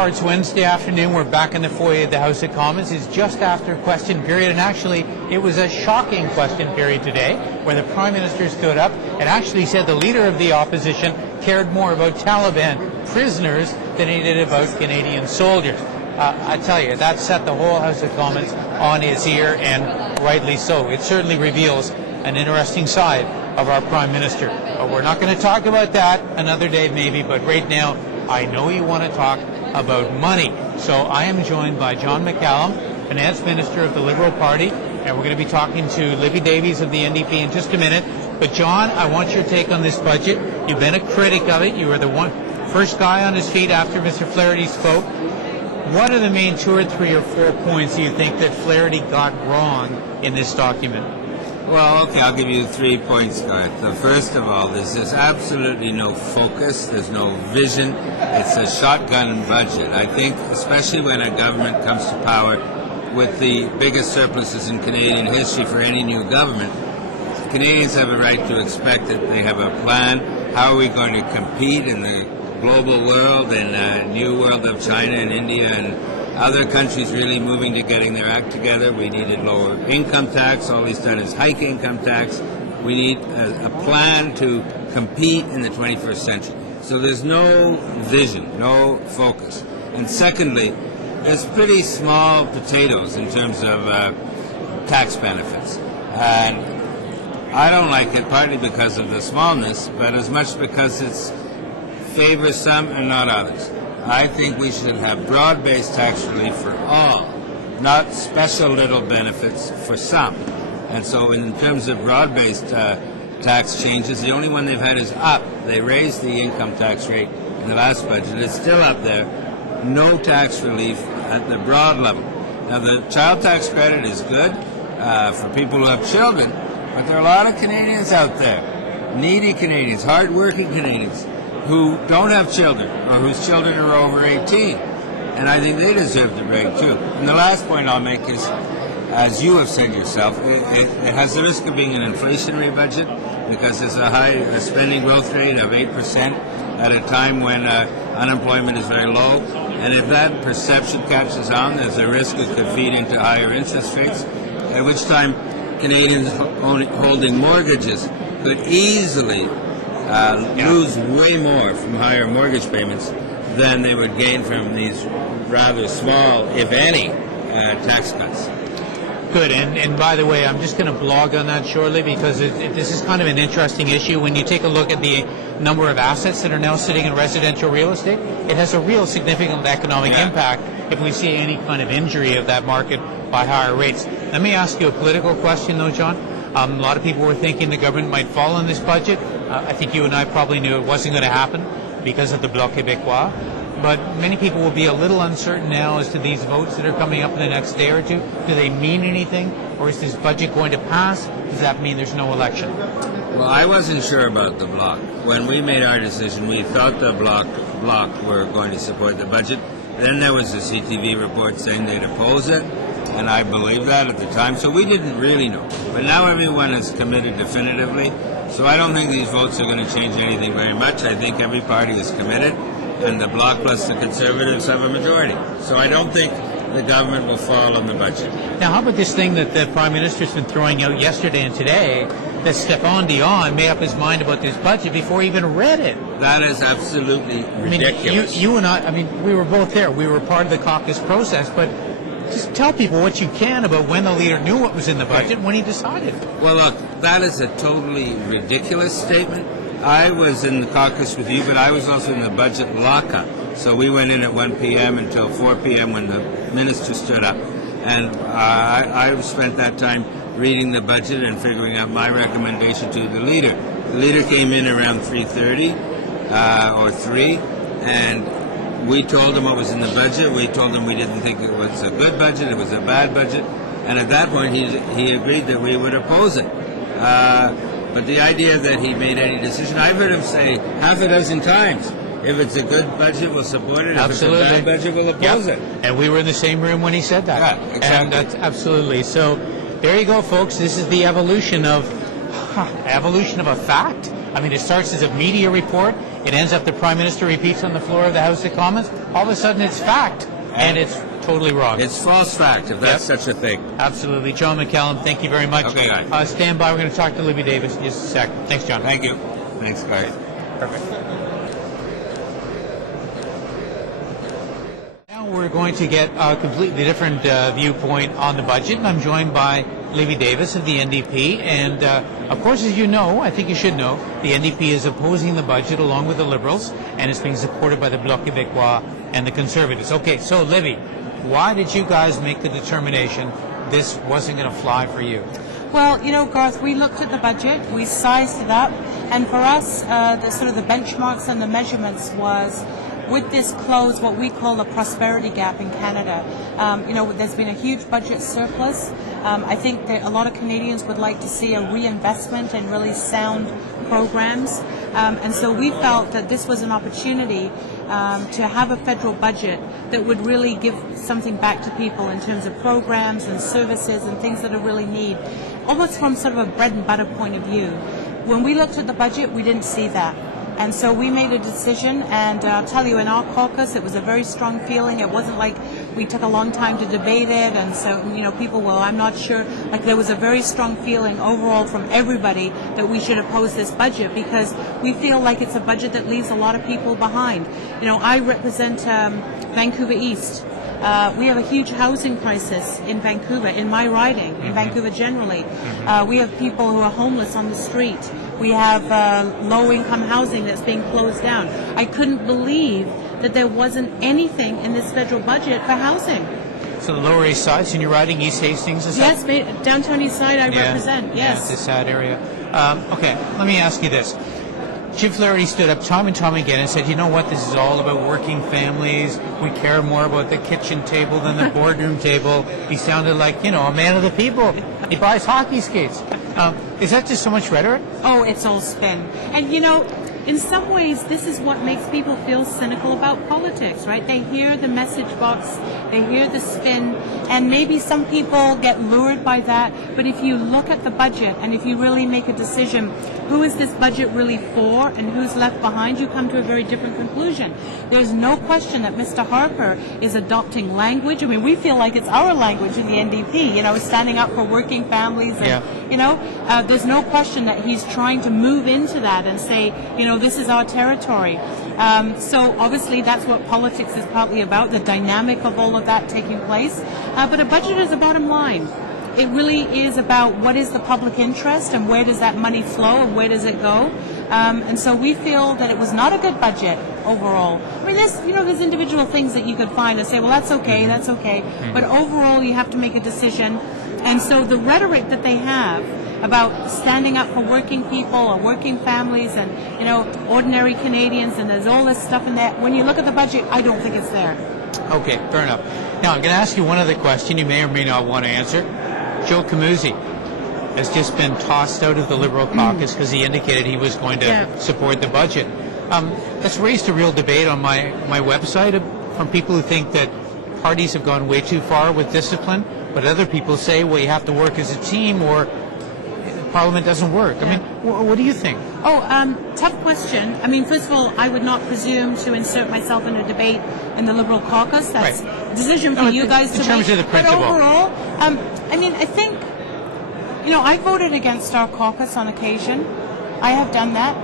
are. It's Wednesday afternoon. We're back in the foyer of the House of Commons. It's just after question period, and actually it was a shocking question period today where the Prime Minister stood up and actually said the Leader of the Opposition cared more about Taliban prisoners than he did about Canadian soldiers. I tell you, that set the whole House of Commons on its ear, and rightly so. It certainly reveals an interesting side of our Prime Minister. But we're not going to talk about that another day maybe, but right now I know you want to talk about money. So I am joined by John McCallum, Finance Minister of the Liberal Party, and we're going to be talking to Libby Davies of the NDP in just a minute. But John, I want your take on this budget. You've been a critic of it. You were the first guy on his feet after Mr. Flaherty spoke. What are the main 2 or 3 or 4 points you think that Flaherty got wrong in this document? Well, okay, I'll give you 3 points, Garth. First of all, there's absolutely no focus, there's no vision. It's a shotgun budget. I think, especially when a government comes to power with the biggest surpluses in Canadian history for any new government, Canadians have a right to expect that they have a plan. How are we going to compete in the global world and new world of China and India and other countries really moving to getting their act together? We needed lower income tax. All he's done is hike income tax. We need a plan to compete in the 21st century. So there's no vision, no focus. And secondly, there's pretty small potatoes in terms of tax benefits. And I don't like it partly because of the smallness, but as much because it's favors some and not others. I think we should have broad-based tax relief for all, not special little benefits for some. And so in terms of broad-based tax changes, the only one they've had is up. They raised the income tax rate in the last budget. It's still up there. No tax relief at the broad level. Now, the child tax credit is good for people who have children, but there are a lot of Canadians out there, needy Canadians, hard-working Canadians, who don't have children or whose children are over 18. And I think they deserve the break too. And the last point I'll make is, as you have said yourself, it has the risk of being an inflationary budget because there's a high spending growth rate of 8% at a time when unemployment is very low. And if that perception catches on, there's a risk it could feed into higher interest rates, at which time Canadians holding mortgages could easily lose way more from higher mortgage payments than they would gain from these rather small, if any, tax cuts. Good, and by the way, I'm just going to blog on that shortly because this is kind of an interesting issue. When you take a look at the number of assets that are now sitting in residential real estate, it has a real significant economic impact if we see any kind of injury of that market by higher rates. Let me ask you a political question though, John. A lot of people were thinking the government might fall on this budget. I think you and I probably knew it wasn't going to happen because of the Bloc Québécois. But many people will be a little uncertain now as to these votes that are coming up in the next day or two. Do they mean anything? Or is this budget going to pass? Does that mean there's no election? Well, I wasn't sure about the Bloc. When we made our decision, we thought the Bloc were going to support the budget. Then there was a CTV report saying they'd oppose it. And I believed that at the time, so we didn't really know. But now everyone is committed definitively, so I don't think these votes are going to change anything very much. I think every party is committed, and the Bloc plus the Conservatives have a majority. So I don't think the government will fall on the budget. Now, how about this thing that the Prime Minister's been throwing out yesterday and today, that Stéphane Dion made up his mind about this budget before he even read it? That is absolutely ridiculous. You and I mean, we were both there. We were part of the caucus process, but just tell people what you can about when the leader knew what was in the budget, when he decided. Well, look, that is a totally ridiculous statement. I was in the caucus with you, but I was also in the budget lockup. So we went in at 1 p.m. until 4 p.m. when the minister stood up. And I spent that time reading the budget and figuring out my recommendation to the leader. The leader came in around 3:30 or 3, and we told him what was in the budget. We told him we didn't think it was a good budget, it was a bad budget. And at that point, he agreed that we would oppose it. But the idea that he made any decision, I've heard him say half a dozen times, if it's a good budget, we'll support it. Absolutely. If it's a bad budget, we'll oppose it. And we were in the same room when he said that. Yeah, exactly. And that's absolutely. So there you go, folks. This is the evolution of a fact. I mean, it starts as a media report. It ends up the Prime Minister repeats on the floor of the House of Commons. All of a sudden it's fact, and it's totally wrong. It's false fact, if that's such a thing. Absolutely. John McCallum, thank you very much. Okay, guys. Stand by. We're going to talk to Libby Davies in just a sec. Thanks, John. Thank you. Thanks, guys. Perfect. Now we're going to get a completely different viewpoint on the budget, and I'm joined by Libby Davies of the NDP. And of course, as you know, I think you should know, the NDP is opposing the budget along with the Liberals, and it's being supported by the Bloc Québécois and the Conservatives. Okay, so Libby, why did you guys make the determination this wasn't going to fly for you? Well, you know, Garth, we looked at the budget, we sized it up, and for us, the benchmarks and the measurements was, would this close what we call a prosperity gap in Canada? There's been a huge budget surplus. I think that a lot of Canadians would like to see a reinvestment in really sound programs. And so we felt that this was an opportunity to have a federal budget that would really give something back to people in terms of programs and services and things that are really need, almost from sort of a bread and butter point of view. When we looked at the budget, we didn't see that. And so we made a decision, and I'll tell you, in our caucus, it was a very strong feeling. It wasn't like we took a long time to debate it, and so, people, well, I'm not sure. Like, there was a very strong feeling overall from everybody that we should oppose this budget because we feel like it's a budget that leaves a lot of people behind. I represent Vancouver East. We have a huge housing crisis in Vancouver, in my riding, in Vancouver generally. We have people who are homeless on the street. We have low-income housing that's being closed down. I couldn't believe that there wasn't anything in this federal budget for housing. So the Lower East Side, in your riding, East Hastings, is that? Yes, downtown East Side I represent, yes. Yeah, it's a sad area. Okay, let me ask you this. Jim Flaherty stood up time and time again and said, you know what, this is all about working families. We care more about the kitchen table than the boardroom table. He sounded like, a man of the people. He buys hockey skates. Is that just so much rhetoric? Oh, it's all spin. And, in some ways, this is what makes people feel cynical about politics, right? They hear the message box, they hear the spin, and maybe some people get lured by that. But if you look at the budget and if you really make a decision, who is this budget really for and who's left behind, you come to a very different conclusion. There's no question that Mr. Harper is adopting language. I mean, we feel like it's our language in the NDP, standing up for working families. And, there's no question that he's trying to move into that and say, this is our territory. So obviously that's what politics is partly about, the dynamic of all of that taking place. But a budget is a bottom line. It really is about what is the public interest and where does that money flow and where does it go. And so we feel that it was not a good budget overall. I mean, there's individual things that you could find and say, well, that's okay. But overall, you have to make a decision. And so the rhetoric that they have about standing up for working people or working families and, ordinary Canadians, and there's all this stuff in there. When you look at the budget, I don't think it's there. Okay, fair enough. Now, I'm going to ask you one other question you may or may not want to answer. Joe Camuzzi has just been tossed out of the Liberal caucus because he indicated he was going to support the budget. That's raised a real debate on my website from people who think that parties have gone way too far with discipline, but other people say, well, you have to work as a team or Parliament doesn't work. I mean, what do you think? Tough question. I mean, first of all, I would not presume to insert myself in a debate in the Liberal caucus. That's a decision for you guys to make. In terms of the principle. But overall, I think, I voted against our caucus on occasion. I have done that.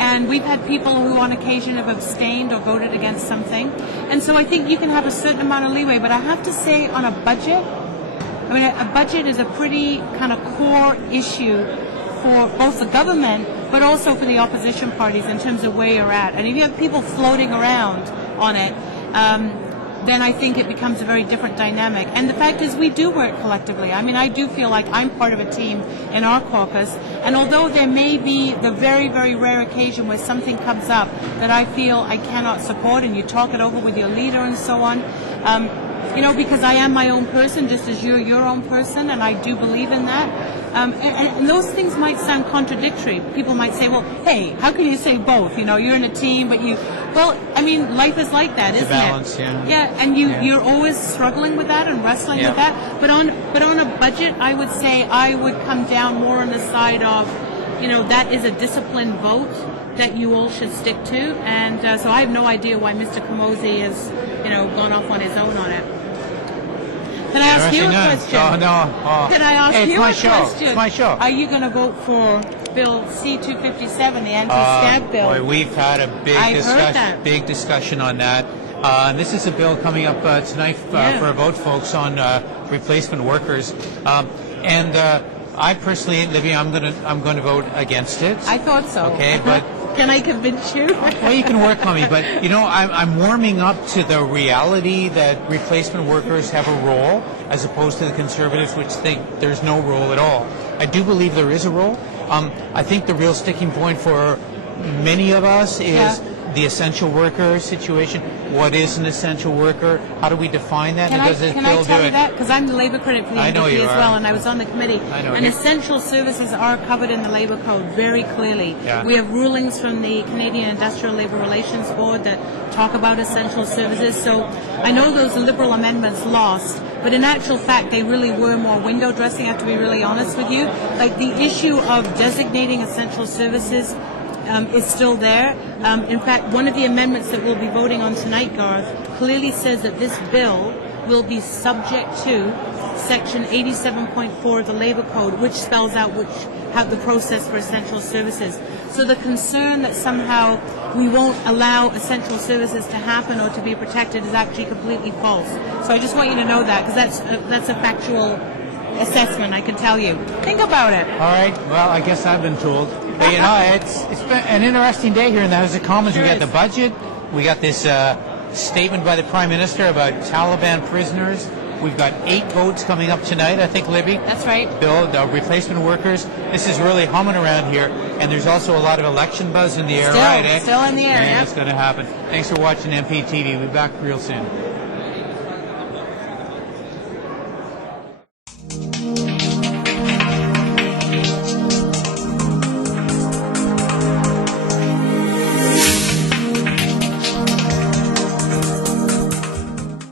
And we've had people who on occasion have abstained or voted against something. And so I think you can have a certain amount of leeway. But I have to say, on a budget, a budget is a pretty kind of core issue for both the government, but also for the opposition parties in terms of where you're at. And if you have people floating around on it, then I think it becomes a very different dynamic. And the fact is, we do work collectively. I mean, I do feel like I'm part of a team in our caucus. And although there may be the very, very rare occasion where something comes up that I feel I cannot support, and you talk it over with your leader and so on, because I am my own person, just as you're your own person, and I do believe in that. And those things might sound contradictory. People might say, well, hey, how can you say both? You're in a team, but life is like that, isn't balance, it? Yeah, and you're always struggling with that and wrestling with that. But on a budget, I would say I would come down more on the side of, that is a disciplined vote that you all should stick to. And so I have no idea why Mr. Kamosi has, gone off on his own on it. Can I ask you a question? Oh, no. Oh. Can I ask hey, you a question? question? It's my show. Are you going to vote for Bill C-257, the anti-scab bill? Boy, we've had a big discussion on that. This is a bill coming up tonight for a vote, folks, on replacement workers. And I personally, Libby, I'm going to vote against it. I thought so. Okay, but can I convince you? Well, you can work on me, but I'm warming up to the reality that replacement workers have a role, as opposed to the Conservatives, which think there's no role at all. I do believe there is a role. I think the real sticking point for many of us is the essential worker situation. What is an essential worker? How do we define that? Can I tell you that? Because I'm the Labour critic for the NDP as well, and I was on the committee. And essential services are covered in the Labour Code very clearly. Yeah. We have rulings from the Canadian Industrial Labour Relations Board that talk about essential services. So I know those Liberal amendments lost, but in actual fact, they really were more window dressing, I have to be really honest with you. Like the issue of designating essential services is still there. In fact, one of the amendments that we'll be voting on tonight, Garth, clearly says that this bill will be subject to Section 87.4 of the Labour Code, which spells out how the process for essential services. So the concern that somehow we won't allow essential services to happen or to be protected is actually completely false. So I just want you to know that, because that's a factual assessment, I can tell you. Think about it. All right. Well, I guess I've been told. But, it's been an interesting day here in the House of Commons. We got the budget. We got this statement by the Prime Minister about Taliban prisoners. We've got 8 votes coming up tonight, I think, Libby. That's right. Bill, the replacement workers. This is really humming around here. And there's also a lot of election buzz in the air, right? Still in the air, yeah. It's going to happen. Thanks for watching MPTV. We'll be back real soon.